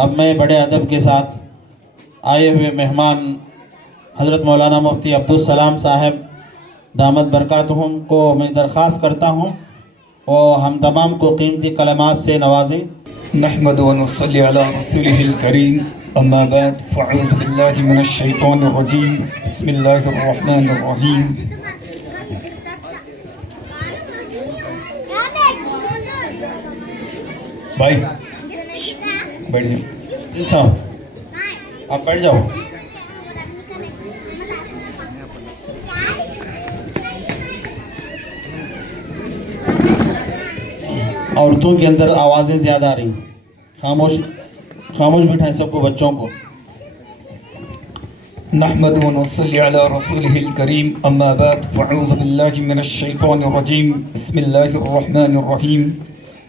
اب میں بڑے ادب کے ساتھ آئے ہوئے مہمان حضرت مولانا مفتی عبدالسلام صاحب دامت برکاتہم کو میں درخواست کرتا ہوں اور ہم تمام کو قیمتی کلمات سے نوازیں۔ نحمد و نصلی علی رسولہ الکریم، اما بعد فاعوذ باللہ من الشیطان الرجیم، بسم اللہ الرحمن الرحیم۔ بھائی بیٹھ جاؤ، صاحب آپ بیٹھ جاؤ۔ عورتوں کے اندر آوازیں زیادہ آ رہی ہیں، خاموش بٹھائیں سب کو، بچوں کو۔ نحمد و نصلی علی رسولہ الکریم، اما بعد فاعوذ باللہ من الشیطان الرجیم، بسم اللہ الرحمن الرحیم۔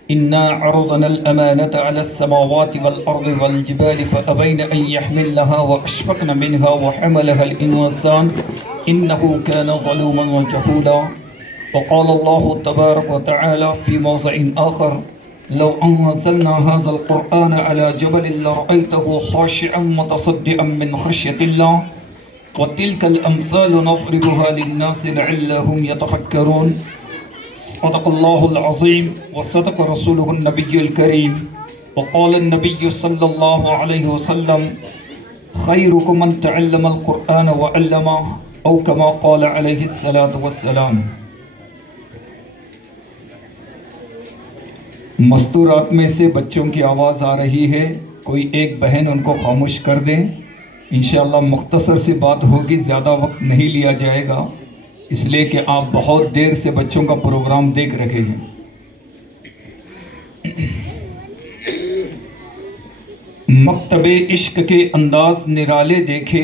انا عرضنا الامانة على السماوات والارض والجبال فابين ان يحملنها واشفقن منها وحملها الانسان انه كان ظلوما جهولا۔ وقال الله تبارك وتعالى في موضع آخر: لو أنزلنا هذا القرآن على جبل لرأيته خاشعا متصدعا من خشية الله وتلك الأمثال نضربها للناس لعلهم يتفكرون۔ صدق الله العظيم وصدق رسوله النبي الكريم، وقال النبي صلى الله عليه وسلم: خيركم من تعلم القرآن وعلمه، أو كما قال عليه الصلاة والسلام۔ مستورات میں سے بچوں کی آواز آ رہی ہے، کوئی ایک بہن ان کو خاموش کر دیں۔ انشاءاللہ مختصر سی بات ہوگی، زیادہ وقت نہیں لیا جائے گا، اس لیے کہ آپ بہت دیر سے بچوں کا پروگرام دیکھ رہے ہیں۔ مکتب عشق کے انداز نرالے دیکھے،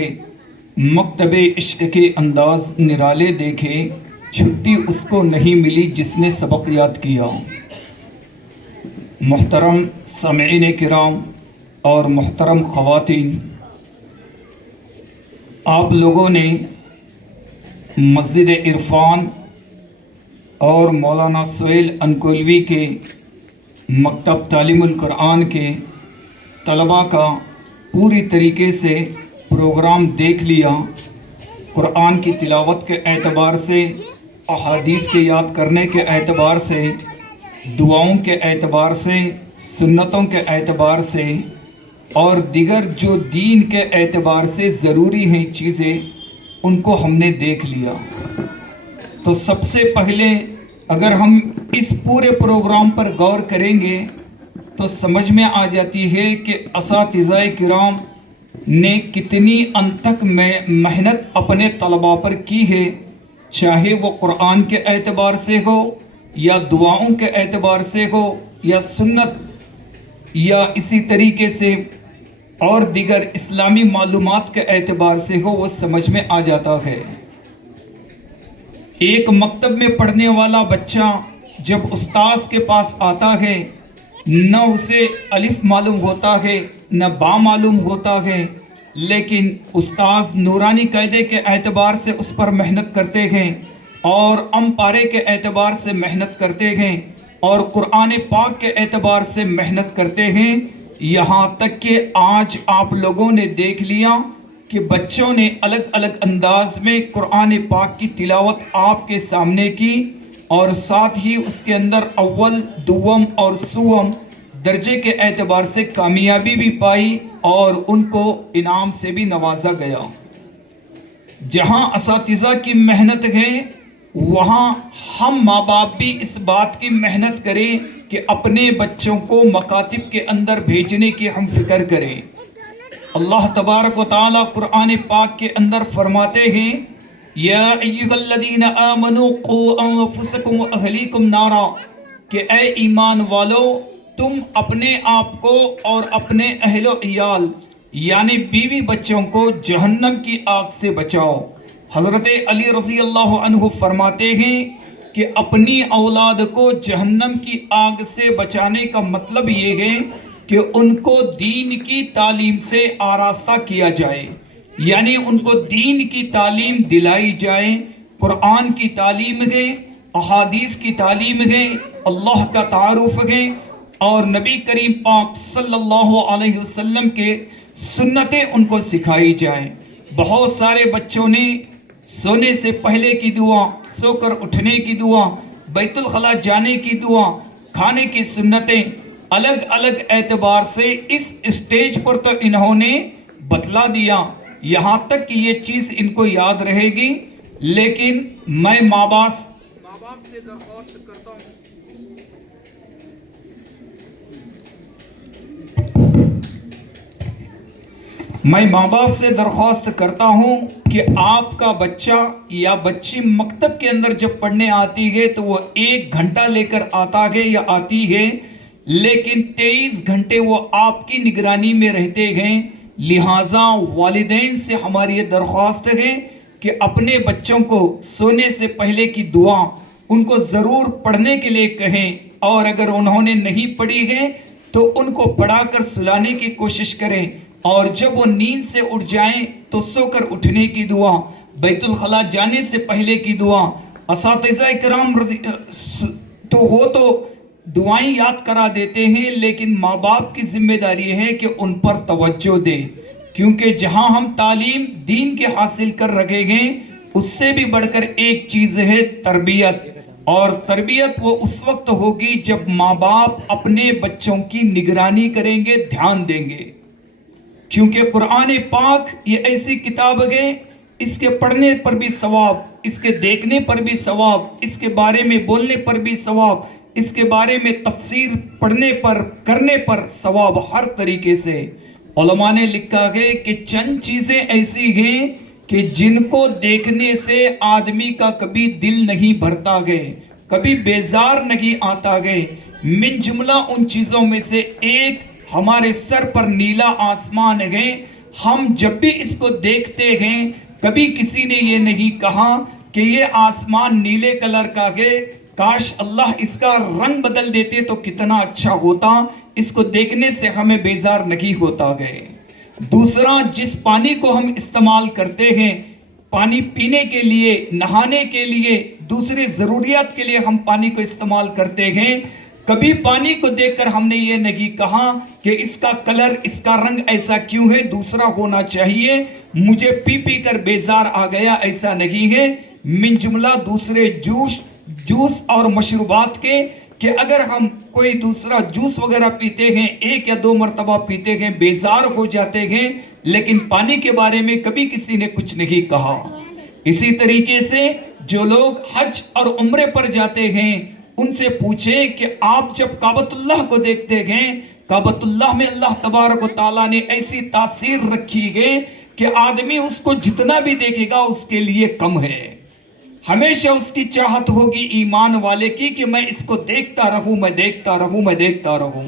مکتب عشق کے انداز نرالے دیکھے، چھٹی اس کو نہیں ملی جس نے سبق یاد کیا۔ محترم سامعین کرام اور محترم خواتین، آپ لوگوں نے مسجد عرفان اور مولانا سہیل انکولوی کے مکتب تعلیم القرآن کے طلباء کا پوری طریقے سے پروگرام دیکھ لیا۔ قرآن کی تلاوت کے اعتبار سے، احادیث کے یاد کرنے کے اعتبار سے، دعاؤں کے اعتبار سے، سنتوں کے اعتبار سے اور دیگر جو دین کے اعتبار سے ضروری ہیں چیزیں، ان کو ہم نے دیکھ لیا۔ تو سب سے پہلے اگر ہم اس پورے پروگرام پر غور کریں گے تو سمجھ میں آ جاتی ہے کہ اساتذہ کرام نے کتنی انتھک محنت اپنے طلباء پر کی ہے، چاہے وہ قرآن کے اعتبار سے ہو یا دعاؤں کے اعتبار سے ہو یا سنت یا اسی طریقے سے اور دیگر اسلامی معلومات کے اعتبار سے ہو، وہ سمجھ میں آ جاتا ہے۔ ایک مکتب میں پڑھنے والا بچہ جب استاذ کے پاس آتا ہے، نہ اسے الف معلوم ہوتا ہے نہ با معلوم ہوتا ہے، لیکن استاذ نورانی قاعدے کے اعتبار سے اس پر محنت کرتے ہیں اور ام پارے کے اعتبار سے محنت کرتے ہیں اور قرآن پاک کے اعتبار سے محنت کرتے ہیں، یہاں تک کہ آج آپ لوگوں نے دیکھ لیا کہ بچوں نے الگ الگ انداز میں قرآن پاک کی تلاوت آپ کے سامنے کی اور ساتھ ہی اس کے اندر اول، دوم اور سوم درجے کے اعتبار سے کامیابی بھی پائی اور ان کو انعام سے بھی نوازا گیا۔ جہاں اساتذہ کی محنت ہے، وہاں ہم ماں باپ بھی اس بات کی محنت کریں کہ اپنے بچوں کو مکاتب کے اندر بھیجنے کی ہم فکر کریں۔ اللہ تبارک و تعالیٰ قرآن پاک کے اندر فرماتے ہیں: یا ایھا الذین آمنوا قوا انفسکم واہلیکم نارا، کہ اے ایمان والو تم اپنے آپ کو اور اپنے اہل و عیال یعنی بیوی بچوں کو جہنم کی آگ سے بچاؤ۔ حضرت علی رضی اللہ عنہ فرماتے ہیں کہ اپنی اولاد کو جہنم کی آگ سے بچانے کا مطلب یہ ہے کہ ان کو دین کی تعلیم سے آراستہ کیا جائے، یعنی ان کو دین کی تعلیم دلائی جائے، قرآن کی تعلیم ہے، احادیث کی تعلیم ہے، اللہ کا تعارف ہے اور نبی کریم پاک صلی اللہ علیہ وسلم کے سنتیں ان کو سکھائی جائیں۔ بہت سارے بچوں نے سونے سے پہلے کی دعا، سو کر اٹھنے کی دعا، بیت الخلاء جانے کی دعا، کھانے کی سنتیں الگ الگ اعتبار سے اس اسٹیج پر تو انہوں نے بتلا دیا، یہاں تک کہ یہ چیز ان کو یاد رہے گی۔ لیکن میں ماں باپ سے درخواست کرتا ہوں، میں ماں باپ سے درخواست کرتا ہوں کہ آپ کا بچہ یا بچی مکتب کے اندر جب پڑھنے آتی ہے تو وہ 1 گھنٹہ لے کر آتا ہے یا آتی ہے، لیکن 23 گھنٹے وہ آپ کی نگرانی میں رہتے ہیں۔ لہٰذا والدین سے ہماری یہ درخواست ہے کہ اپنے بچوں کو سونے سے پہلے کی دعا ان کو ضرور پڑھنے کے لیے کہیں، اور اگر انہوں نے نہیں پڑھی ہے تو ان کو پڑھا کر سلانے کی کوشش کریں، اور جب وہ نیند سے اٹھ جائیں تو سو کر اٹھنے کی دعا، بیت الخلاء جانے سے پہلے کی دعا، اساتذہ کرام تو وہ تو دعائیں یاد کرا دیتے ہیں، لیکن ماں باپ کی ذمہ داری ہے کہ ان پر توجہ دے، کیونکہ جہاں ہم تعلیم دین کے حاصل کر رکھے ہیں اس سے بھی بڑھ کر ایک چیز ہے تربیت، اور تربیت وہ اس وقت ہوگی جب ماں باپ اپنے بچوں کی نگرانی کریں گے، دھیان دیں گے، کیونکہ قرآن پاک یہ ایسی کتاب ہے، اس کے پڑھنے پر بھی ثواب، اس کے دیکھنے پر بھی ثواب، اس کے بارے میں بولنے پر بھی ثواب، اس کے بارے میں تفسیر پڑھنے پر کرنے پر ثواب، ہر طریقے سے۔ علماء نے لکھا ہے کہ چند چیزیں ایسی ہیں کہ جن کو دیکھنے سے آدمی کا کبھی دل نہیں بھرتا گئے، کبھی بیزار نہیں آتا گئے۔ من جملہ ان چیزوں میں سے ایک ہمارے سر پر نیلا آسمان ہے، ہم جب بھی اس کو دیکھتے ہیں کبھی کسی نے یہ نہیں کہا کہ یہ آسمان نیلے کلر کا ہے، کاش اللہ اس کا رنگ بدل دیتے تو کتنا اچھا ہوتا، اس کو دیکھنے سے ہمیں بیزار نہیں ہوتا گئے۔ دوسرا، جس پانی کو ہم استعمال کرتے ہیں، پانی پینے کے لیے، نہانے کے لیے، دوسرے ضروریات کے لیے ہم پانی کو استعمال کرتے ہیں، کبھی پانی کو دیکھ کر ہم نے یہ نہیں کہا کہ اس کا کلر، اس کا رنگ ایسا کیوں ہے، دوسرا ہونا چاہیے، مجھے پی پی کر بیزار آ گیا، ایسا نہیں ہے۔ من جملہ دوسرے جوس اور مشروبات کے، کہ اگر ہم کوئی دوسرا جوس وغیرہ پیتے ہیں، 1 یا 2 مرتبہ پیتے ہیں، بیزار ہو جاتے ہیں، لیکن پانی کے بارے میں کبھی کسی نے کچھ نہیں کہا۔ اسی طریقے سے جو لوگ حج اور عمرے پر جاتے ہیں ان سے پوچھیں کہ آپ جب کعبۃ اللہ کو دیکھتے ہیں، کعبۃ اللہ میں اللہ تبارک و تعالیٰ نے ایسی تاثیر رکھی ہے کہ آدمی اس کو جتنا بھی دیکھے گا اس کے لیے کم ہے، ہمیشہ اس کی چاہت ہوگی ایمان والے کی کہ میں اس کو دیکھتا رہوں، میں دیکھتا رہوں، میں دیکھتا رہوں۔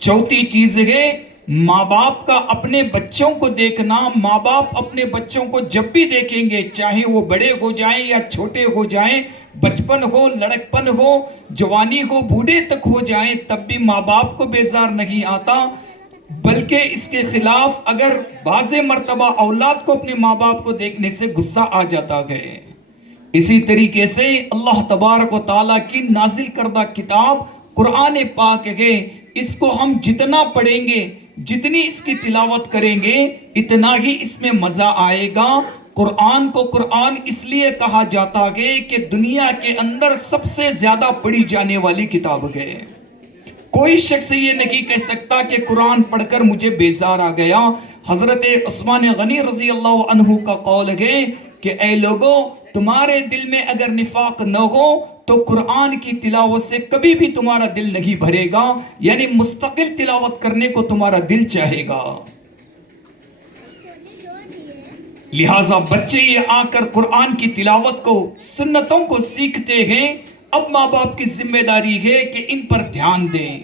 چوتھی چیز ہے ماں باپ کا اپنے بچوں کو دیکھنا۔ ماں باپ اپنے بچوں کو جب بھی دیکھیں گے، چاہے وہ بڑے ہو جائیں یا چھوٹے ہو جائیں، بچپن ہو، لڑکپن ہو، جوانی ہو، بوڑھے تک ہو جائیں، تب بھی ماں باپ کو بیزار نہیں آتا، بلکہ اس کے خلاف اگر بعض مرتبہ اولاد کو اپنے ماں باپ کو دیکھنے سے غصہ آ جاتا ہے۔ اسی طریقے سے اللہ تبارک و تعالیٰ کی نازل کردہ کتاب قرآن پاک ہے، اس کو ہم جتنا پڑھیں گے، جتنی اس کی تلاوت کریں گے، اتنا ہی اس میں مزہ آئے گا۔ قرآن کو قرآن اس لیے کہا جاتا ہے کہ دنیا کے اندر سب سے زیادہ پڑھی جانے والی کتاب ہے۔ کوئی شخص یہ نہیں کہہ سکتا کہ قرآن پڑھ کر مجھے بیزار آ گیا۔ حضرت عثمان غنی رضی اللہ عنہ کا قول ہے کہ اے لوگوں، تمہارے دل میں اگر نفاق نہ ہو تو قرآن کی تلاوت سے کبھی بھی تمہارا دل نہیں بھرے گا، یعنی مستقل تلاوت کرنے کو تمہارا دل چاہے گا۔ لہٰذا بچے یہ آ کر قرآن کی تلاوت کو، سنتوں کو سیکھتے ہیں۔ اب ماں باپ کی ذمہ داری ہے کہ ان پر دھیان دیں،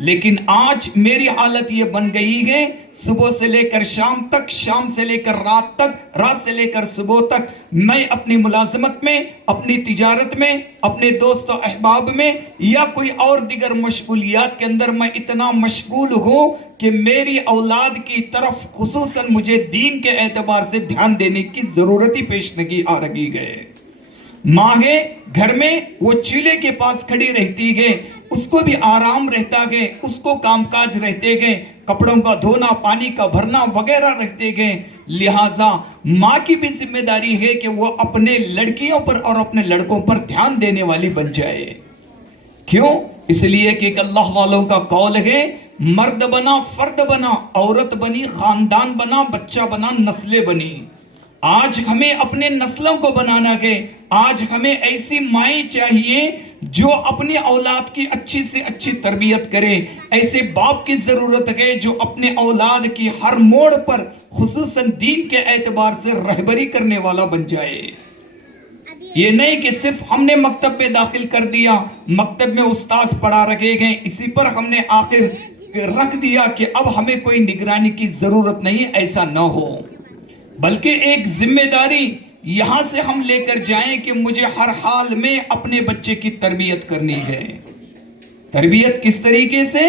لیکن آج میری حالت یہ بن گئی ہے، صبح سے لے کر شام تک، شام سے لے کر رات تک، رات سے لے کر صبح تک، میں اپنی ملازمت میں، اپنی تجارت میں، اپنے دوست و احباب میں یا کوئی اور دیگر مشغولیات کے اندر میں اتنا مشغول ہوں کہ میری اولاد کی طرف خصوصاً مجھے دین کے اعتبار سے دھیان دینے کی ضرورت ہی پیش نہیں آ رہی ہے۔ ماہ گھر میں وہ چولہے کے پاس کھڑی رہتی ہے، اس کو بھی آرام رہتا ہے، اس کو کام کاج رہتے گئے، کپڑوں کا دھونا، پانی کا بھرنا وغیرہ رہتے گئے۔ لہٰذا ماں کی بھی ذمہ داری ہے کہ وہ اپنے لڑکیوں پر اور اپنے لڑکوں پر دھیان دینے والی بن جائے۔ کیوں؟ اس لیے کہ ایک اللہ والوں کا قول ہے، مرد بنا فرد بنا، عورت بنی خاندان بنا، بچہ بنا نسلیں بنی۔ آج ہمیں اپنے نسلوں کو بنانا ہے، آج ہمیں ایسی مائیں چاہیے جو اپنی اولاد کی اچھی سے اچھی تربیت کرے، ایسے باپ کی ضرورت ہے جو اپنے اولاد کی ہر موڑ پر خصوصاً دین کے اعتبار سے رہبری کرنے والا بن جائے۔ یہ نہیں کہ صرف ہم نے مکتب میں داخل کر دیا، مکتب میں استاذ پڑھا رکھے گئے، اسی پر ہم نے آخر رکھ دیا کہ اب ہمیں کوئی نگرانی کی ضرورت نہیں، ایسا نہ ہو، بلکہ ایک ذمہ داری یہاں سے ہم لے کر جائیں کہ مجھے ہر حال میں اپنے بچے کی تربیت کرنی ہے۔ تربیت کس طریقے سے؟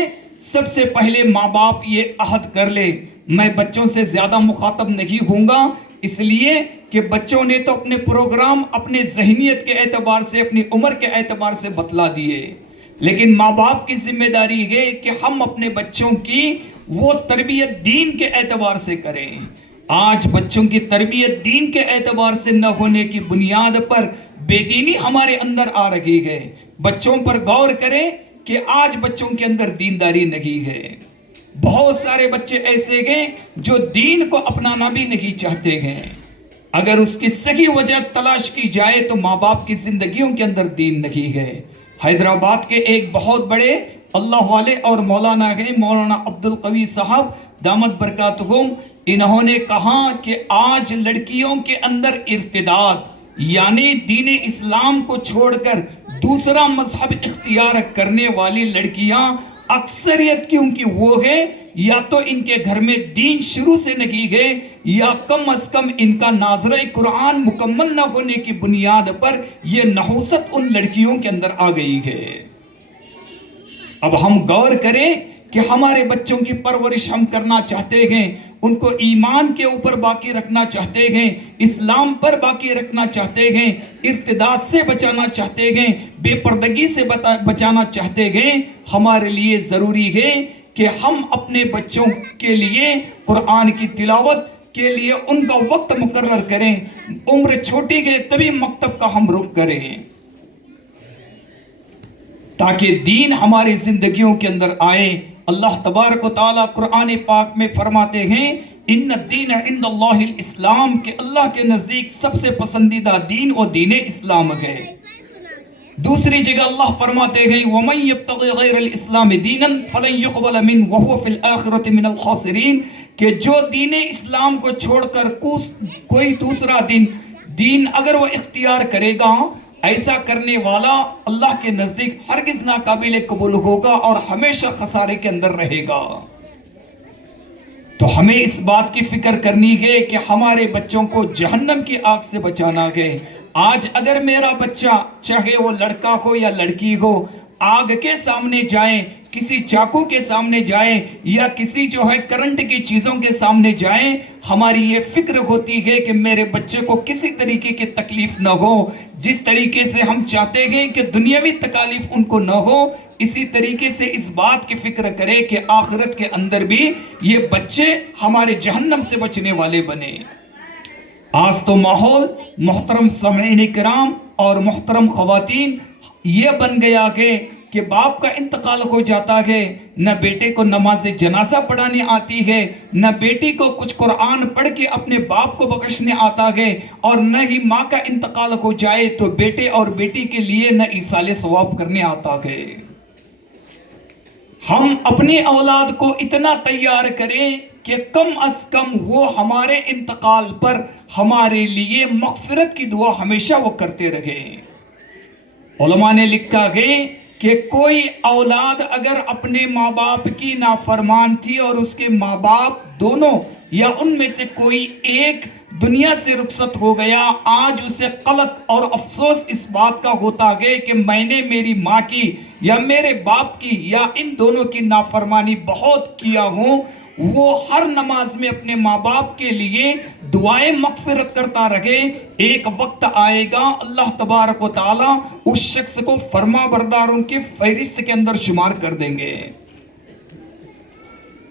سب سے پہلے ماں باپ یہ عہد کر لے، میں بچوں سے زیادہ مخاطب نہیں ہوں گا، اس لیے کہ بچوں نے تو اپنے پروگرام اپنے ذہنیت کے اعتبار سے، اپنی عمر کے اعتبار سے بتلا دیے، لیکن ماں باپ کی ذمہ داری ہے کہ ہم اپنے بچوں کی وہ تربیت دین کے اعتبار سے کریں۔ آج بچوں کی تربیت دین کے اعتبار سے نہ ہونے کی بنیاد پر بے دینی ہمارے اندر آ رہی ہے۔ بچوں پر غور کریں کہ آج بچوں کے اندر دینداری نہیں ہے۔ بہت سارے بچے ایسے ہیں جو دین کو اپنانا بھی نہیں چاہتے ہیں۔ اگر اس کی صحیح وجہ تلاش کی جائے تو ماں باپ کی زندگیوں کے اندر دین نہیں ہے۔ حیدرآباد کے ایک بہت بڑے اللہ والے اور مولانا ہیں، مولانا عبدالقوی صاحب دامت برکاتہم، انہوں نے کہا کہ آج لڑکیوں کے اندر ارتداد یعنی دین اسلام کو چھوڑ کر دوسرا مذہب اختیار کرنے والی لڑکیاں اکثریت کیونکہ وہ ہے یا تو ان کے گھر میں دین شروع سے نہیں ہے یا کم از کم ان کا ناظرہ قرآن مکمل نہ ہونے کی بنیاد پر یہ نحوست ان لڑکیوں کے اندر آ گئی ہے۔ اب ہم غور کریں کہ ہمارے بچوں کی پرورش ہم کرنا چاہتے ہیں، ان کو ایمان کے اوپر باقی رکھنا چاہتے ہیں، اسلام پر باقی رکھنا چاہتے ہیں، ارتداد سے بچانا چاہتے ہیں، بے پردگی سے بچانا چاہتے ہیں۔ ہمارے لیے ضروری ہے کہ ہم اپنے بچوں کے لیے قرآن کی تلاوت کے لیے ان کا وقت مقرر کریں۔ عمر چھوٹی ہے تبھی مکتب کا ہم رخ کریں تاکہ دین ہماری زندگیوں کے اندر آئے۔ اللہ تبارک و تعالیٰ قرآن پاک میں فرماتے ہیں ان الدین عند اللہ الاسلام، کہ اللہ کے نزدیک سب سے پسندیدہ دین وہ دین اسلام ہے۔ دوسری جگہ اللہ فرماتے ہیں وَمَن يَبْتَغِ غَيْرَ الْإِسْلَامِ دِينًا فَلَن يُقْبَلَ مِنْهُ وَهُوَ فِي الْآخِرَةِ مِنَ الْخَاسِرِينَ، کہ جو دین اسلام کو چھوڑ کر کوئی دوسرا دین اگر وہ اختیار کرے گا، ایسا کرنے والا اللہ کے نزدیک ہرگز ناقابل قبول ہوگا اور ہمیشہ خسارے کے اندر رہے گا۔ تو ہمیں اس بات کی فکر کرنی ہے کہ ہمارے بچوں کو جہنم کی آگ سے بچانا ہے۔ آج اگر میرا بچہ چاہے وہ لڑکا ہو یا لڑکی ہو آگ کے سامنے جائیں، کسی چاقو کے سامنے جائیں یا کسی کرنٹ کی چیزوں کے سامنے جائیں، ہماری یہ فکر ہوتی ہے کہ میرے بچے کو کسی طریقے کی تکلیف نہ ہو۔ جس طریقے سے ہم چاہتے ہیں کہ دنیاوی تکالیف ان کو نہ ہو، اسی طریقے سے اس بات کی فکر کرے کہ آخرت کے اندر بھی یہ بچے ہمارے جہنم سے بچنے والے بنے۔ آج تو ماحول محترم سامعین کرام اور محترم خواتین یہ بن گیا کہ باپ کا انتقال ہو جاتا ہے، نہ بیٹے کو نماز جنازہ پڑھانے آتی ہے، نہ بیٹی کو کچھ قرآن پڑھ کے اپنے باپ کو بخشنے آتا ہے، اور نہ ہی ماں کا انتقال ہو جائے تو بیٹے اور بیٹی کے لیے نہ ایصال ثواب کرنے آتا ہے۔ ہم اپنی اولاد کو اتنا تیار کریں کہ کم از کم وہ ہمارے انتقال پر ہمارے لیے مغفرت کی دعا ہمیشہ وہ کرتے رہے۔ علماء نے لکھا ہے کہ کوئی اولاد اگر اپنے ماں باپ کی نافرمان تھی اور اس کے ماں باپ دونوں یا ان میں سے کوئی ایک دنیا سے رخصت ہو گیا، آج اسے قلق اور افسوس اس بات کا ہوتا ہے کہ میں نے میری ماں کی یا میرے باپ کی یا ان دونوں کی نافرمانی بہت کیا ہوں، وہ ہر نماز میں اپنے ماں باپ کے لیے دعائیں مغفرت کرتا رہے. ایک وقت آئے گا اللہ تبارک و تعالی اس شخص کو فرما برداروں کی فہرست کے اندر شمار کر دیں گے.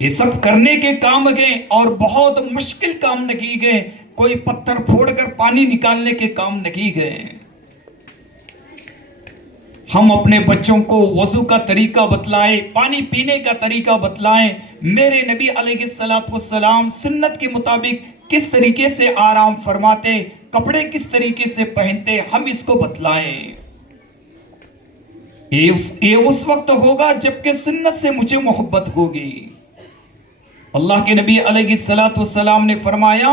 یہ سب کرنے کے کام گئے اور بہت مشکل کام نہیں گئے. کوئی پتھر پھوڑ کر پانی نکالنے کے کام نہیں گئے. ہم اپنے بچوں کو وضو کا طریقہ بتلائیں, پانی پینے کا طریقہ بتلائیں. میرے نبی علیہ السلام سنت کے مطابق کس طریقے سے آرام فرماتے, کپڑے کس طریقے سے پہنتے, ہم اس کو بتلائیں. یہ اس وقت ہوگا جبکہ سنت سے مجھے محبت ہوگی. اللہ کے نبی علیہ السلام نے فرمایا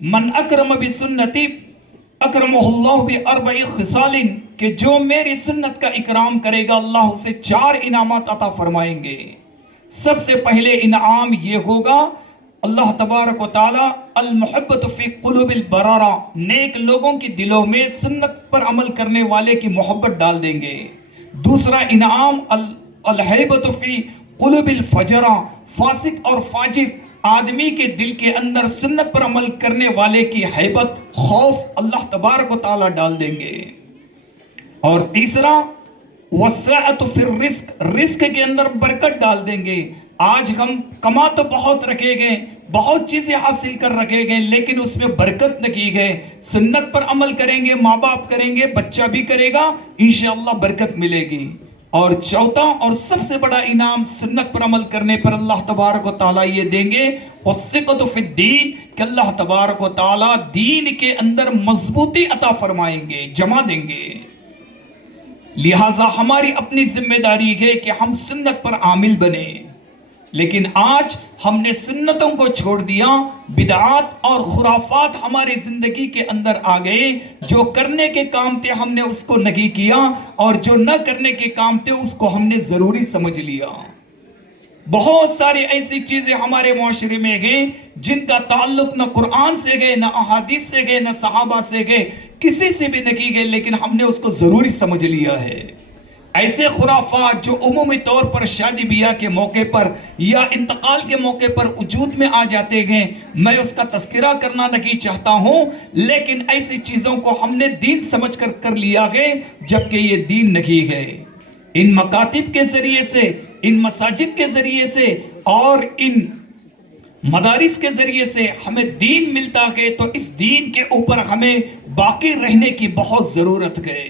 من اکرم بسنتی اکرمہ اللہ باربع خصال, کہ جو میری سنت کا اکرام کرے گا اللہ اسے 4 انعامات عطا فرمائیں گے. سب سے پہلے انعام یہ ہوگا اللہ تبارک و تعالی المحبت فی قلوب البرارہ, نیک لوگوں کی دلوں میں سنت پر عمل کرنے والے کی محبت ڈال دیں گے. دوسرا انعام الہیبت فی قلوب الفجرہ, فاسق اور فاجر آدمی کے دل کے اندر سنت پر عمل کرنے والے کی ہیبت, خوف اللہ تبارک و تعالی ڈال دیں گے. اور تیسرا وسعت فی الرزق, رزق کے اندر برکت ڈال دیں گے. آج ہم کما تو بہت رکھے گئے, بہت چیزیں حاصل کر رکھے گئے, لیکن اس میں برکت نہ کی گئے. سنت پر عمل کریں گے, ماں باپ کریں گے, بچہ بھی کرے گا, انشاءاللہ برکت ملے گی. اور چوتھا اور سب سے بڑا انعام سنت پر عمل کرنے پر اللہ تبارک و تعالیٰ یہ دیں گے وَالثِّقَةُ فِي الدِّينِ, کہ اللہ تبارک و تعالیٰ دین کے اندر مضبوطی عطا فرمائیں گے, جمع دیں گے. لہٰذا ہماری اپنی ذمہ داری ہے کہ ہم سنت پر عامل بنیں. لیکن آج ہم نے سنتوں کو چھوڑ دیا, بدعات اور خرافات ہماری زندگی کے اندر آ گئے. جو کرنے کے کام تھے ہم نے اس کو نہیں کیا, اور جو نہ کرنے کے کام تھے اس کو ہم نے ضروری سمجھ لیا. بہت ساری ایسی چیزیں ہمارے معاشرے میں گئے جن کا تعلق نہ قرآن سے گئے, نہ احادیث سے گئے, نہ صحابہ سے گئے, کسی سے بھی نہیں گئے, لیکن ہم نے اس کو ضروری سمجھ لیا ہے. ایسے خرافات جو عمومی طور پر شادی بیاہ کے موقع پر یا انتقال کے موقع پر وجود میں آ جاتے ہیں, میں اس کا تذکرہ کرنا نہیں چاہتا ہوں, لیکن ایسی چیزوں کو ہم نے دین سمجھ کر لیا ہے جبکہ یہ دین نہیں ہے. ان مکاتب کے ذریعے سے, ان مساجد کے ذریعے سے اور ان مدارس کے ذریعے سے ہمیں دین ملتا ہے, تو اس دین کے اوپر ہمیں باقی رہنے کی بہت ضرورت ہے.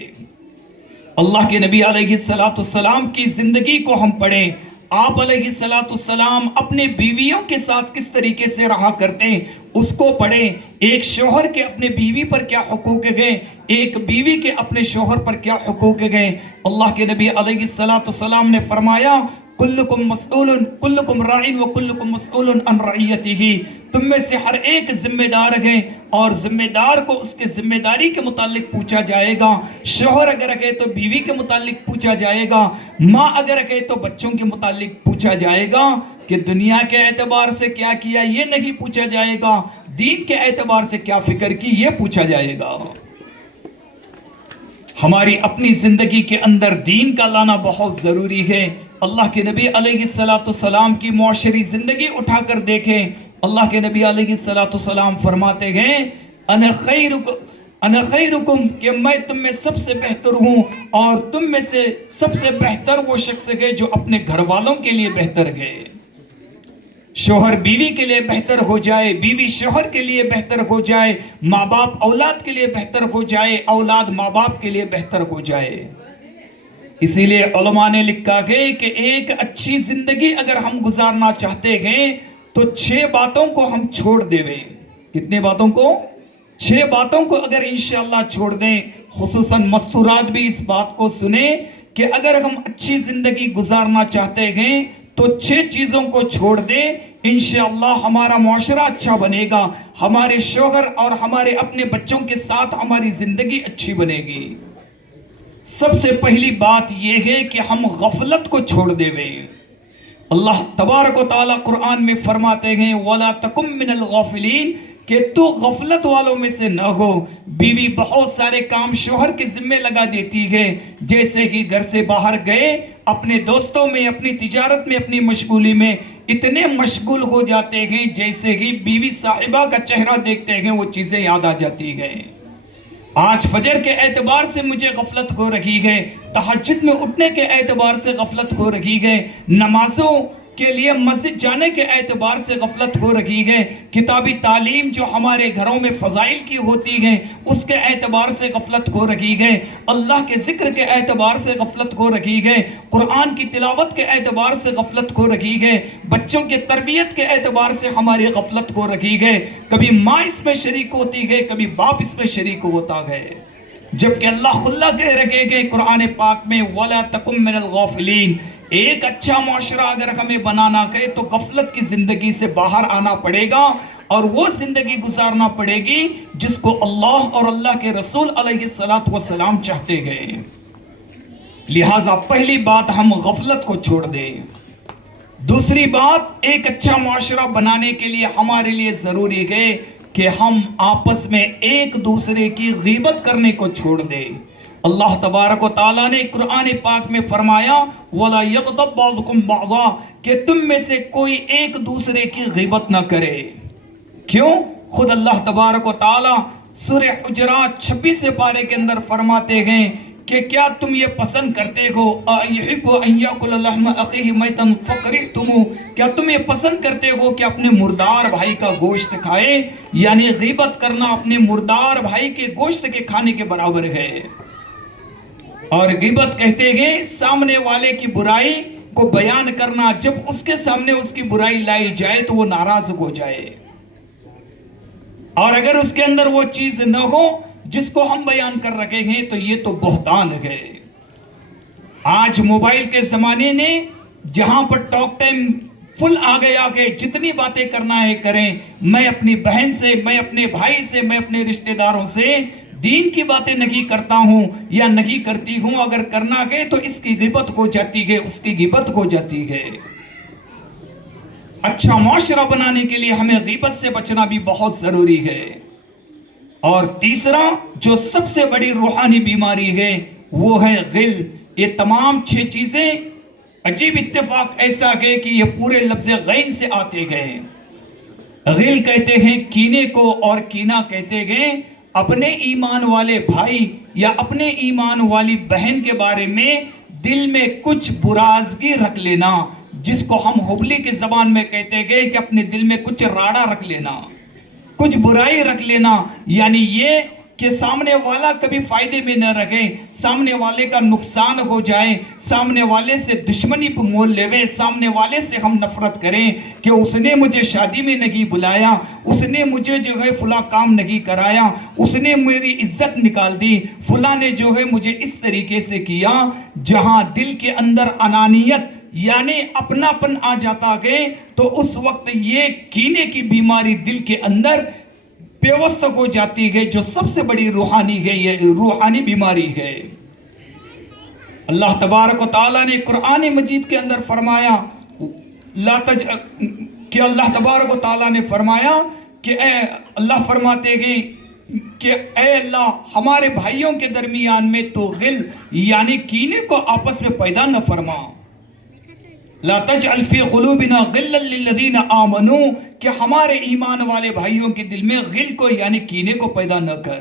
اللہ کے نبی علیہ السلام کی زندگی کو ہم پڑھیں. آپ علیہ السلام اپنے بیویوں کے ساتھ کس طریقے سے رہا کرتے ہیں اس کو پڑھیں. ایک شوہر کے اپنے بیوی پر کیا حقوق گئے, ایک بیوی کے اپنے شوہر پر کیا حقوق گئے. اللہ کے نبی علیہ السلام نے فرمایا کلکم مسئول کلکم راعٍ وکلکم مسئول عن رعیتہ, تم میں سے ہر ایک ذمہ دار ہے اور ذمہ دار کو اس کے ذمہ داری کے متعلق پوچھا جائے گا. شوہر اگر کہے تو بیوی کے متعلق پوچھا جائے گا, ماں اگر کہے تو بچوں کے متعلق پوچھا جائے گا. کہ دنیا کے اعتبار سے کیا کیا یہ نہیں پوچھا جائے گا, دین کے اعتبار سے کیا فکر کی یہ پوچھا جائے گا. ہماری اپنی زندگی کے اندر دین کا لانا بہت ضروری ہے. اللہ کے نبی علیہ السلام کی معاشری زندگی اٹھا کر دیکھیں. اللہ کے نبی علیہ السلام فرماتے ہیں انا خیرکم, کہ میں تم میں سب سے بہتر ہوں, اور تم میں سے سب سے بہتر وہ شخص ہے جو اپنے گھر والوں کے لیے بہتر ہے. شوہر بیوی کے لیے بہتر ہو جائے, بیوی شوہر کے لیے بہتر ہو جائے, ماں باپ اولاد کے لیے بہتر ہو جائے, اولاد ماں باپ کے لیے بہتر ہو جائے. اسی لیے علماء نے لکھا ہے کہ ایک اچھی زندگی اگر ہم گزارنا چاہتے ہیں تو 6 باتوں کو ہم چھوڑ دیں. کتنے باتوں کو؟ 6 باتوں کو اگر انشاءاللہ چھوڑ دیں. خصوصاً مستورات بھی اس بات کو سنیں کہ اگر ہم اچھی زندگی گزارنا چاہتے ہیں تو 6 چیزوں کو چھوڑ دیں, انشاءاللہ ہمارا معاشرہ اچھا بنے گا, ہمارے شوہر اور ہمارے اپنے بچوں کے ساتھ ہماری زندگی اچھی بنے گی. سب سے پہلی بات یہ ہے کہ ہم غفلت کو چھوڑ دیں. اللہ تبارک و تعالیٰ قرآن میں فرماتے ہیں وَلَا تَكُمْ مِنَ الْغَافِلِينَ, کہ تو غفلت والوں میں سے نہ ہو. بیوی بہت سارے کام شوہر کے ذمہ لگا دیتی ہے, جیسے کہ گھر سے باہر گئے, اپنے دوستوں میں, اپنی تجارت میں, اپنی مشغولی میں اتنے مشغول ہو جاتے ہیں جیسے کہ بیوی صاحبہ کا چہرہ دیکھتے ہیں وہ چیزیں یاد آ جاتی ہیں. آج فجر کے اعتبار سے مجھے غفلت ہو رہی ہے, تہجد میں اٹھنے کے اعتبار سے غفلت ہو رہی ہے, نمازوں کے لیے مسجد جانے کے اعتبار سے غفلت ہو رہی ہے, کتابی تعلیم جو ہمارے گھروں میں فضائل کی ہوتی ہے اس کے اعتبار سے غفلت ہو رہی ہے, اللہ کے ذکر کے اعتبار سے غفلت ہو رہی ہے, قرآن کی تلاوت کے اعتبار سے غفلت ہو رہی ہے, بچوں کے تربیت کے اعتبار سے ہماری غفلت ہو رہی ہے. کبھی ماں اس میں شریک ہوتی ہے, کبھی باپ اس میں شریک ہوتا ہے, جبکہ اللہ خلا کہہ رہے گے قرآن پاک میں وَلَا تَكُن مِّنَ الْغَافِلِينَ. ایک اچھا معاشرہ اگر ہمیں بنانا ہے تو غفلت کی زندگی سے باہر آنا پڑے گا اور وہ زندگی گزارنا پڑے گی جس کو اللہ اور اللہ کے رسول علیہ السلام چاہتے گئے. لہٰذا پہلی بات ہم غفلت کو چھوڑ دیں. دوسری بات, ایک اچھا معاشرہ بنانے کے لیے ہمارے لیے ضروری ہے کہ ہم آپس میں ایک دوسرے کی غیبت کرنے کو چھوڑ دیں. اللہ تبارک و تعالیٰ نے قرآن پاک میں فرمایا وَلَا يَغْضَبْ بَعْضُكُمْ بَعْضًا, کہ تم میں سے کوئی ایک دوسرے کی غیبت نہ کرے. کیوں؟ خود اللہ تبارک و تعالیٰ سورہ حجرات 26 پارے کے اندر فرماتے ہیں کہ کیا تم یہ پسند کرتے ہو أَيُحِبُّ أَن يَأْكُلَ لَحْمَ أَخِيهِ مَيْتًا فَكَرِهْتُمُوهُ, کیا تم یہ پسند کرتے ہو کہ اپنے مردار بھائی کا گوشت کھائے؟ یعنی غیبت کرنا اپنے مردار بھائی کے گوشت کے کھانے کے برابر ہے. اور غیبت کہتے ہیں سامنے والے کی برائی کو بیان کرنا, جب اس کے سامنے اس کی برائی لائی جائے تو وہ ناراض ہو جائے, اور اگر اس کے اندر وہ چیز نہ ہو جس کو ہم بیان کر رکھے ہیں تو یہ تو بہتان ہے. آج موبائل کے زمانے نے جہاں پر ٹاک ٹائم فل آ گیا کہ جتنی باتیں کرنا ہے کریں, میں اپنی بہن سے, میں اپنے بھائی سے, میں اپنے رشتہ داروں سے دین کی باتیں نہیں کرتا ہوں یا نہیں کرتی ہوں, اگر کرنا ہے تو اس کی غیبت ہو جاتی ہے, اس کی غیبت ہو جاتی ہے. اچھا معاشرہ بنانے کے لیے ہمیں غیبت سے بچنا بھی بہت ضروری ہے. اور تیسرا جو سب سے بڑی روحانی بیماری ہے وہ ہے غل. یہ تمام 6 چیزیں عجیب اتفاق ایسا ہے کہ یہ پورے لفظ غین سے آتے گئے. غل کہتے ہیں کینے کو, اور کینہ کہتے گئے اپنے ایمان والے بھائی یا اپنے ایمان والی بہن کے بارے میں دل میں کچھ برازگی رکھ لینا, جس کو ہم حبلی کے زبان میں کہتے گئے کہ اپنے دل میں کچھ راڑا رکھ لینا, کچھ برائی رکھ لینا. یعنی یہ کہ سامنے والا کبھی فائدے میں نہ رہے, سامنے والے کا نقصان ہو جائے, سامنے والے سے دشمنی پہ مول لیوے, سامنے والے سے ہم نفرت کریں کہ اس نے مجھے شادی میں نہیں بلایا, اس نے مجھے جو ہے فلاں کام نہیں کرایا, اس نے میری عزت نکال دی, فلاں نے جو ہے مجھے اس طریقے سے کیا. جہاں دل کے اندر انانیت یعنی اپناپن آ جاتا ہے تو اس وقت یہ کینے کی بیماری دل کے اندر پیوست ہو جاتی ہے, جو سب سے بڑی روحانی ہے, یہ روحانی بیماری ہے. اللہ تبارک و تعالیٰ نے قرآن مجید کے اندر فرمایا کہ اللہ تبارک و تعالیٰ نے فرمایا کہ اے اللہ فرماتے ہیں کہ اے اللہ ہمارے بھائیوں کے درمیان میں تو غل یعنی کینے کو آپس میں پیدا نہ فرما. لا تجعل فی قلوبنا غلا للذین آمنوا, کہ ہمارے ایمان والے بھائیوں کے دل میں غل کو یعنی کینے کو پیدا نہ کر.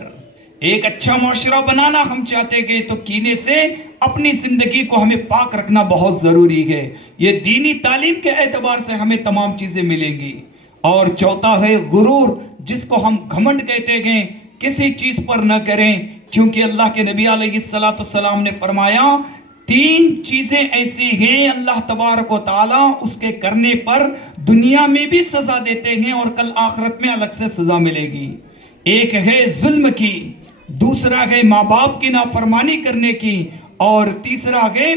ایک اچھا معاشرہ بنانا ہم چاہتے گئے تو کینے سے اپنی زندگی کو ہمیں پاک رکھنا بہت ضروری ہے. یہ دینی تعلیم کے اعتبار سے ہمیں تمام چیزیں ملیں گی. اور چوتھا ہے غرور, جس کو ہم گھمنڈ کہتے گئے, کسی چیز پر نہ کریں, کیونکہ اللہ کے نبی علیہ السلام نے فرمایا 3 چیزیں ایسی ہیں اللہ تبارک و تعالیٰ اس کے کرنے پر دنیا میں بھی سزا دیتے ہیں اور کل آخرت میں الگ سے سزا ملے گی. ایک ہے ظلم کی, دوسرا ہے ماں باپ کی نافرمانی کرنے کی, اور تیسرا ہے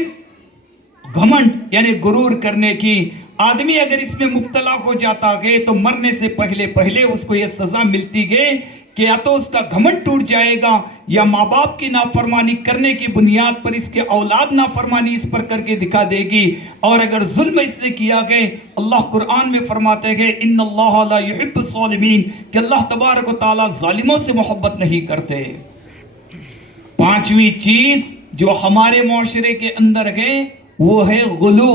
گھمنڈ یعنی غرور کرنے کی. آدمی اگر اس میں مبتلا ہو جاتا ہے تو مرنے سے پہلے اس کو یہ سزا ملتی ہے کہ یا تو اس کا گھمنڈ ٹوٹ جائے گا یا ماں باپ کی نافرمانی کرنے کی بنیاد پر اس کے اولاد نافرمانی اس پر کر کے دکھا دے گی. اور اگر ظلم اس سے کیا گئے, اللہ قرآن میں فرماتے ہیں ان اللہ لا يحب الظالمین, کہ اللہ تبارک و تعالیٰ ظالموں سے محبت نہیں کرتے. 5ویں چیز جو ہمارے معاشرے کے اندر ہے وہ ہے غلو.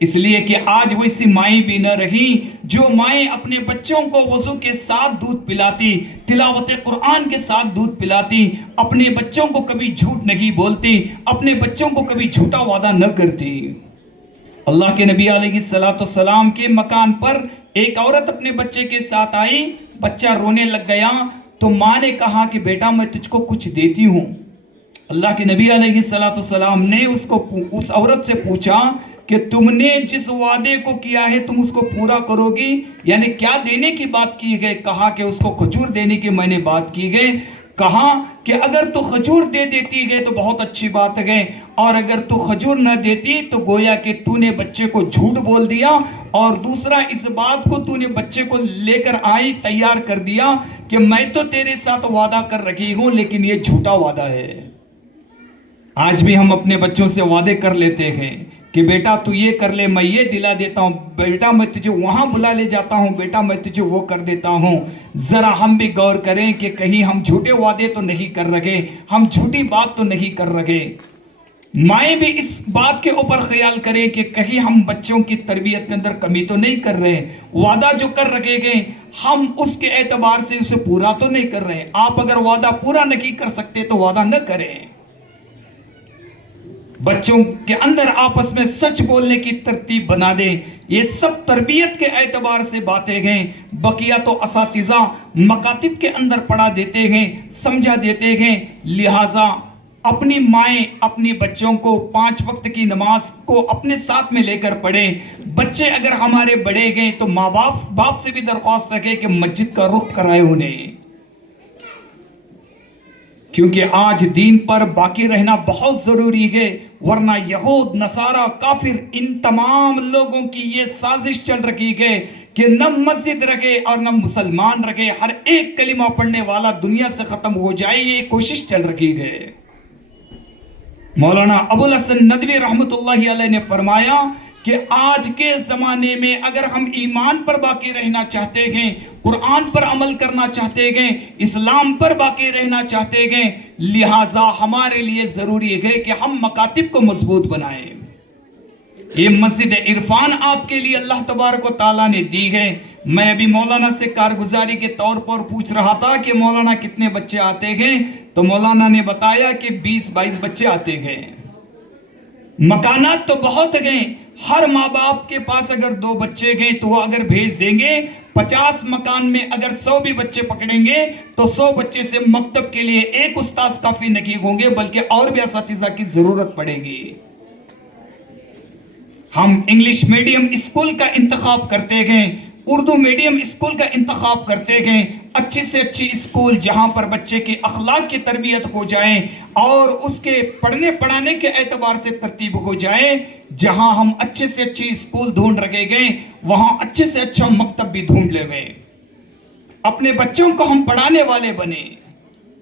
اس لیے کہ آج ویسی مائیں بھی نہ رہی جو مائیں اپنے بچوں کو وضو کے ساتھ دودھ پلاتی، تلاوت قرآن کے ساتھ دودھ پلاتی، اپنے بچوں کو کبھی جھوٹ نہیں بولتی، اپنے بچوں کو کبھی جھوٹا وعدہ نہ کرتی۔ اللہ کے نبی علیہ السلام کے مکان پر ایک عورت اپنے بچے کے ساتھ آئی، بچہ رونے لگ گیا تو ماں نے کہا کہ بیٹا میں تجھ کو کچھ دیتی ہوں۔ اللہ کے نبی علیہ السلام نے اس عورت سے پوچھا کہ تم نے جس وعدے کو کیا ہے تم اس کو پورا کرو گی؟ یعنی کیا دینے کی بات کی گئی؟ کہا کہ اس کو کھجور دینے کی میں نے بات کی گئی۔ کہا کہ اگر تو کھجور دے دیتی گئے تو بہت اچھی بات ہے، اور اگر تو کھجور نہ دیتی تو گویا کہ تو نے بچے کو جھوٹ بول دیا، اور دوسرا اس بات کو تو نے بچے کو لے کر آئی تیار کر دیا کہ میں تو تیرے ساتھ وعدہ کر رکھی ہوں لیکن یہ جھوٹا وعدہ ہے۔ آج بھی ہم اپنے بچوں سے وعدے کر لیتے ہیں کہ بیٹا تو یہ کر لے، میں یہ دلا دیتا ہوں، بیٹا میں تجھے وہاں بلا لے جاتا ہوں، بیٹا میں تجھے وہ کر دیتا ہوں۔ ذرا ہم بھی غور کریں کہ کہیں ہم جھوٹے وعدے تو نہیں کر رہے، ہم جھوٹی بات تو نہیں کر رہے۔ مائیں بھی اس بات کے اوپر خیال کریں کہ کہیں ہم بچوں کی تربیت کے اندر کمی تو نہیں کر رہے، وعدہ جو کر رکھے گئے ہم اس کے اعتبار سے اسے پورا تو نہیں کر رہے۔ آپ اگر وعدہ پورا نہیں کر سکتے تو وعدہ نہ کریں۔ بچوں کے اندر آپس میں سچ بولنے کی ترتیب بنا دیں۔ یہ سب تربیت کے اعتبار سے باتیں ہیں، بقیہ تو اساتذہ مکاتب کے اندر پڑھا دیتے ہیں، سمجھا دیتے ہیں۔ لہٰذا اپنی مائیں اپنی بچوں کو 5 وقت کی نماز کو اپنے ساتھ میں لے کر پڑھیں۔ بچے اگر ہمارے بڑے گئے تو ماں باپ سے بھی درخواست رکھیں کہ مسجد کا رخ کرائے انہیں، کیونکہ آج دین پر باقی رہنا بہت ضروری ہے، ورنہ یہود، نصارہ، کافر، ان تمام لوگوں کی یہ سازش چل رکھی ہے کہ نہ مسجد رکھے اور نہ مسلمان رکھے، ہر ایک کلمہ پڑھنے والا دنیا سے ختم ہو جائے، یہ کوشش چل رکھی ہے۔ مولانا ابو الحسن ندوی رحمت اللہ علیہ نے فرمایا کہ آج کے زمانے میں اگر ہم ایمان پر باقی رہنا چاہتے ہیں، قرآن پر عمل کرنا چاہتے ہیں، اسلام پر باقی رہنا چاہتے ہیں، لہٰذا ہمارے لیے ضروری ہے کہ ہم مکاتب کو مضبوط بنائیں۔ یہ مسجد عرفان آپ کے لیے اللہ تبارک و تعالیٰ نے دی ہے۔ میں ابھی مولانا سے کارگزاری کے طور پر پوچھ رہا تھا کہ مولانا کتنے بچے آتے ہیں، تو مولانا نے بتایا کہ 20-22 بچے آتے ہیں۔ مکانات تو بہت گئے، ہر ماں باپ کے پاس اگر 2 بچے گئے تو وہ اگر بھیج دیں گے 50 مکان میں اگر 100 بھی بچے پکڑیں گے تو 100 بچے سے مکتب کے لیے ایک استاذ کافی نہیں ہوں گے، بلکہ اور بھی اساتذہ کی ضرورت پڑے گی۔ ہم انگلش میڈیم اسکول کا انتخاب کرتے ہیں، اردو میڈیم اسکول کا انتخاب کرتے ہیں، اچھی سے اچھی اسکول جہاں پر بچے کے اخلاق کی تربیت ہو جائے اور اس کے پڑھنے پڑھانے کے اعتبار سے ترتیب ہو جائے۔ جہاں ہم اچھے سے اچھی اسکول ڈھونڈ رکھے گئے وہاں اچھے سے اچھا مکتب بھی ڈھونڈ لے گئے، اپنے بچوں کو ہم پڑھانے والے بنے۔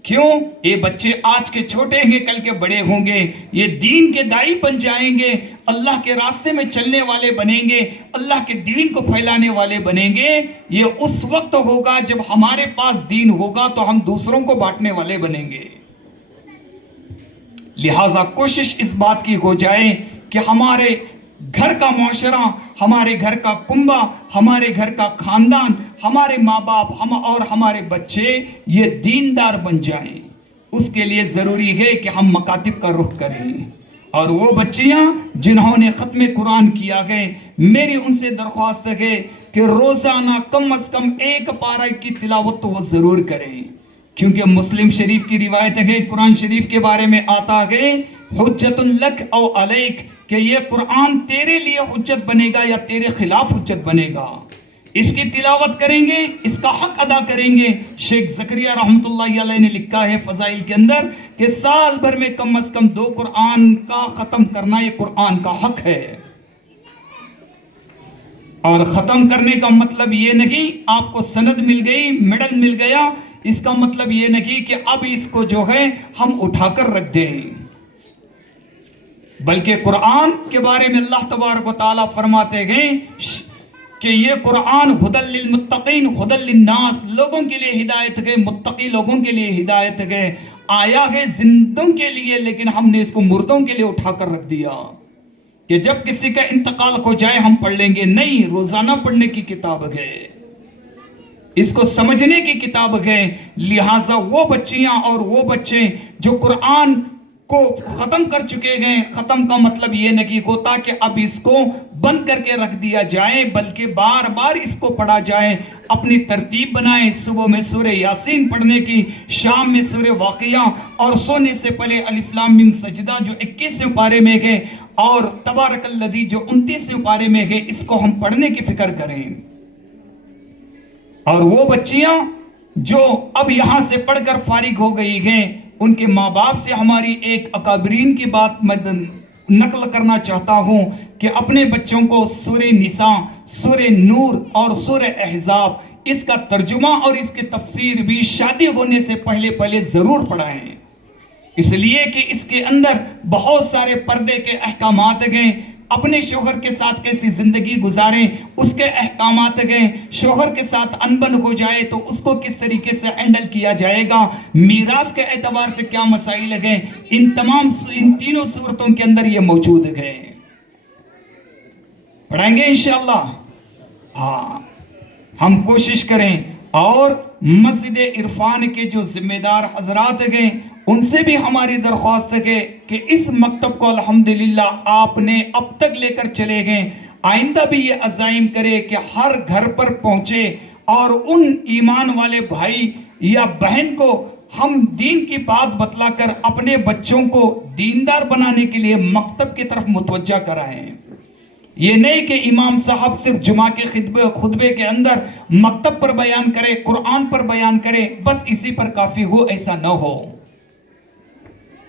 کیوں؟ یہ بچے آج کے چھوٹے ہیں، کل کے بڑے ہوں گے، یہ دین کے داعی بن جائیں گے، اللہ کے راستے میں چلنے والے بنیں گے، اللہ کے دین کو پھیلانے والے بنیں گے۔ یہ اس وقت ہوگا جب ہمارے پاس دین ہوگا تو ہم دوسروں کو بانٹنے والے بنیں گے۔ لہٰذا کوشش اس بات کی ہو جائے کہ ہمارے گھر کا معاشرہ، ہمارے گھر کا کنبہ، ہمارے گھر کا خاندان، ہمارے ماں باپ اور ہمارے بچے یہ دیندار بن جائیں۔ اس کے لیے ضروری ہے کہ ہم مکاتب کا رخ کریں، اور وہ بچیاں جنہوں نے ختم قرآن کیا گئے، میری ان سے درخواست ہے کہ روزانہ کم از کم 1 پارہ کی تلاوت تو وہ ضرور کریں، کیونکہ مسلم شریف کی روایت ہے، قرآن شریف کے بارے میں آتا ہے حجت لک او علیک، کہ یہ قرآن تیرے لیے حجت بنے گا یا تیرے خلاف حجت بنے گا۔ اس کی تلاوت کریں گے، اس کا حق ادا کریں گے۔ شیخ زکریا رحمت اللہ علیہ نے لکھا ہے فضائل کے اندر کہ سال بھر میں کم از کم 2 قرآن کا ختم کرنا یہ قرآن کا حق ہے۔ اور ختم کرنے کا مطلب یہ نہیں آپ کو سند مل گئی، میڈل مل گیا، اس کا مطلب یہ نہیں کہ اب اس کو جو ہے ہم اٹھا کر رکھ دیں، بلکہ قرآن کے بارے میں اللہ تبارک و تعالیٰ فرماتے ہیں کہ یہ قرآن ہدی للمتقین ہدی للناس، لوگوں کے لیے ہدایت ہے، متقی لوگوں کے لیے ہدایت ہے، آیا ہے زندوں کے لیے لیکن ہم نے اس کو مردوں کے لیے اٹھا کر رکھ دیا۔ کہ جب کسی کا انتقال ہو جائے ہم پڑھ لیں گے، نہیں، روزانہ پڑھنے کی کتاب ہے، اس کو سمجھنے کی کتاب ہے۔ لہٰذا وہ بچیاں اور وہ بچے جو قرآن کو ختم کر چکے گئے، ختم کا مطلب یہ نہیں ہوتا کہ اب اس کو بند کر کے رکھ دیا جائے، بلکہ بار بار اس کو پڑھا جائے، اپنی ترتیب بنائیں، صبح میں سورہ یاسین پڑھنے کی، شام میں سورہ واقعہ، اور سونے سے پہلے الف لام میم سجدہ جو 21ویں پارے میں ہے، اور تبارک الذی جو 29ویں پارے میں ہے، اس کو ہم پڑھنے کی فکر کریں۔ اور وہ بچیاں جو اب یہاں سے پڑھ کر فارغ ہو گئی ہیں، ان کے ماں باپ سے ہماری ایک اکابرین کی بات میں نقل کرنا چاہتا ہوں کہ اپنے بچوں کو سورہ نساء، سورہ نور اور سورہ احزاب، اس کا ترجمہ اور اس کی تفسیر بھی شادی ہونے سے پہلے ضرور پڑھائیں، اس لیے کہ اس کے اندر بہت سارے پردے کے احکامات ہیں۔ اپنے شوہر کے ساتھ کیسی زندگی گزاریں، اس کے احکامات ہیں۔ شوہر کے ساتھ انبن ہو جائے تو اس کو کس طریقے سے ہینڈل کیا جائے گا، میراث کے اعتبار سے کیا مسائل ہیں، ان تینوں صورتوں کے اندر یہ موجود ہے۔ پڑھائیں گے انشاءاللہ؟ ہاں، ہم کوشش کریں، اور مسجد عرفان کے جو ذمہ دار حضرات ہیں ان سے بھی ہماری درخواست ہے کہ اس مکتب کو الحمدللہ آپ نے اب تک لے کر چلے گئے، آئندہ بھی یہ عزائم کرے کہ ہر گھر پر پہنچے، اور ان ایمان والے بھائی یا بہن کو ہم دین کی بات بتلا کر اپنے بچوں کو دیندار بنانے کے لیے مکتب کی طرف متوجہ کرائیں۔ یہ نہیں کہ امام صاحب صرف جمعہ کے خطبے کے اندر مکتب پر بیان کرے، قرآن پر بیان کرے، بس اسی پر کافی ہو، ایسا نہ ہو،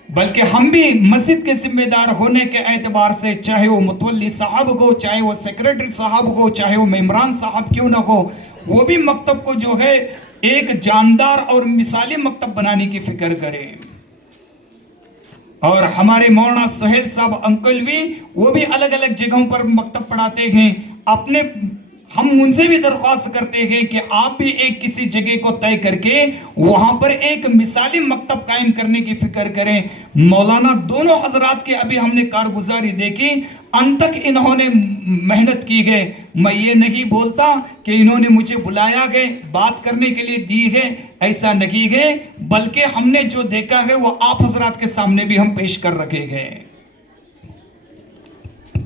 بلکہ ہم بھی مسجد کے ذمہ دار ہونے کے اعتبار سے، چاہے وہ متولی صاحب ہو، چاہے وہ سیکریٹری صاحب ہو، چاہے وہ ممبران صاحب کیوں نہ ہو، وہ بھی مکتب کو جو ہے ایک جاندار اور مثالی مکتب بنانے کی فکر کرے۔ اور ہمارے مولانا سہیل صاحب انکل بھی، وہ بھی الگ الگ جگہوں پر مکتب پڑھاتے ہیں، ہم ان سے بھی درخواست کرتے ہیں کہ آپ بھی ایک کسی جگہ کو طے کر کے وہاں پر ایک مثالی مکتب قائم کرنے کی فکر کریں۔ مولانا دونوں حضرات کے ابھی ہم نے کارگزاری دیکھی، ان تک انہوں نے محنت کی ہے۔ میں یہ نہیں بولتا کہ انہوں نے مجھے بلایا گئے، بات کرنے کے لیے دی ہے، ایسا نہیں ہے، بلکہ ہم نے جو دیکھا ہے وہ آپ حضرات کے سامنے بھی ہم پیش کر رکھے گئے۔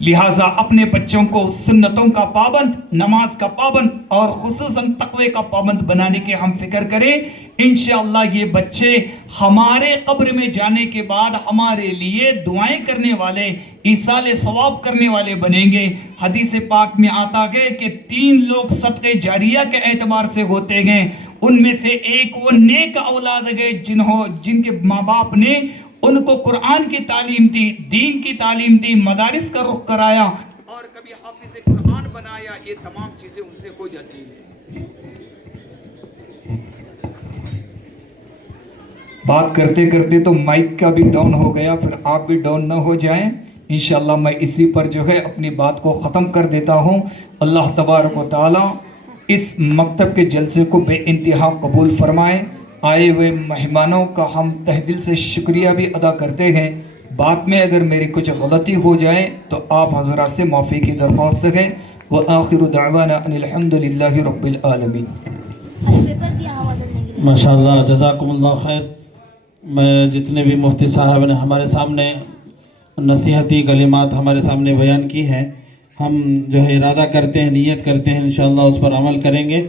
لہٰذا اپنے بچوں کو سنتوں کا پابند، نماز کا پابند اور خصوصاً تقوی کا پابند بنانے کے ہم فکر کریں۔ انشاءاللہ یہ بچے ہمارے قبر میں جانے کے بعد ہمارے لیے دعائیں کرنے والے، ایصال ثواب کرنے والے بنیں گے۔ حدیث پاک میں آتا ہے کہ 3 لوگ صدقہ جاریہ کے اعتبار سے ہوتے ہیں، ان میں سے ایک وہ نیک اولاد ہے جن کے ماں باپ نے ان کو قرآن کی تعلیم دی، دین کی تعلیم دی، مدارس کا رخ کرایا اور کبھی حافظ قرآن بنایا۔ یہ تمام چیزیں ان سے ہو جاتی ہیں۔ بات کرتے کرتے تو مائک کا بھی ڈاؤن ہو گیا، پھر آپ بھی ڈاؤن نہ ہو جائیں۔ انشاءاللہ میں اسی پر جو ہے اپنی بات کو ختم کر دیتا ہوں۔ اللہ تبارک و تعالی اس مکتب کے جلسے کو بے انتہا قبول فرمائے۔ آئے ہوئے مہمانوں کا ہم تہ دل سے شکریہ بھی ادا کرتے ہیں۔ بات میں اگر میری کچھ غلطی ہو جائے تو آپ حضرات سے معافی کی درخواست ہے۔ وآخر دعوانا ان الحمدللہ رب العالمین۔ ماشاءاللہ، جزاکم اللہ خیر۔ میں جتنے بھی مفتی صاحب نے ہمارے سامنے نصیحتی کلمات ہمارے سامنے بیان کی ہیں، ہم جو ہے ارادہ کرتے ہیں، نیت کرتے ہیں انشاءاللہ اس پر عمل کریں گے۔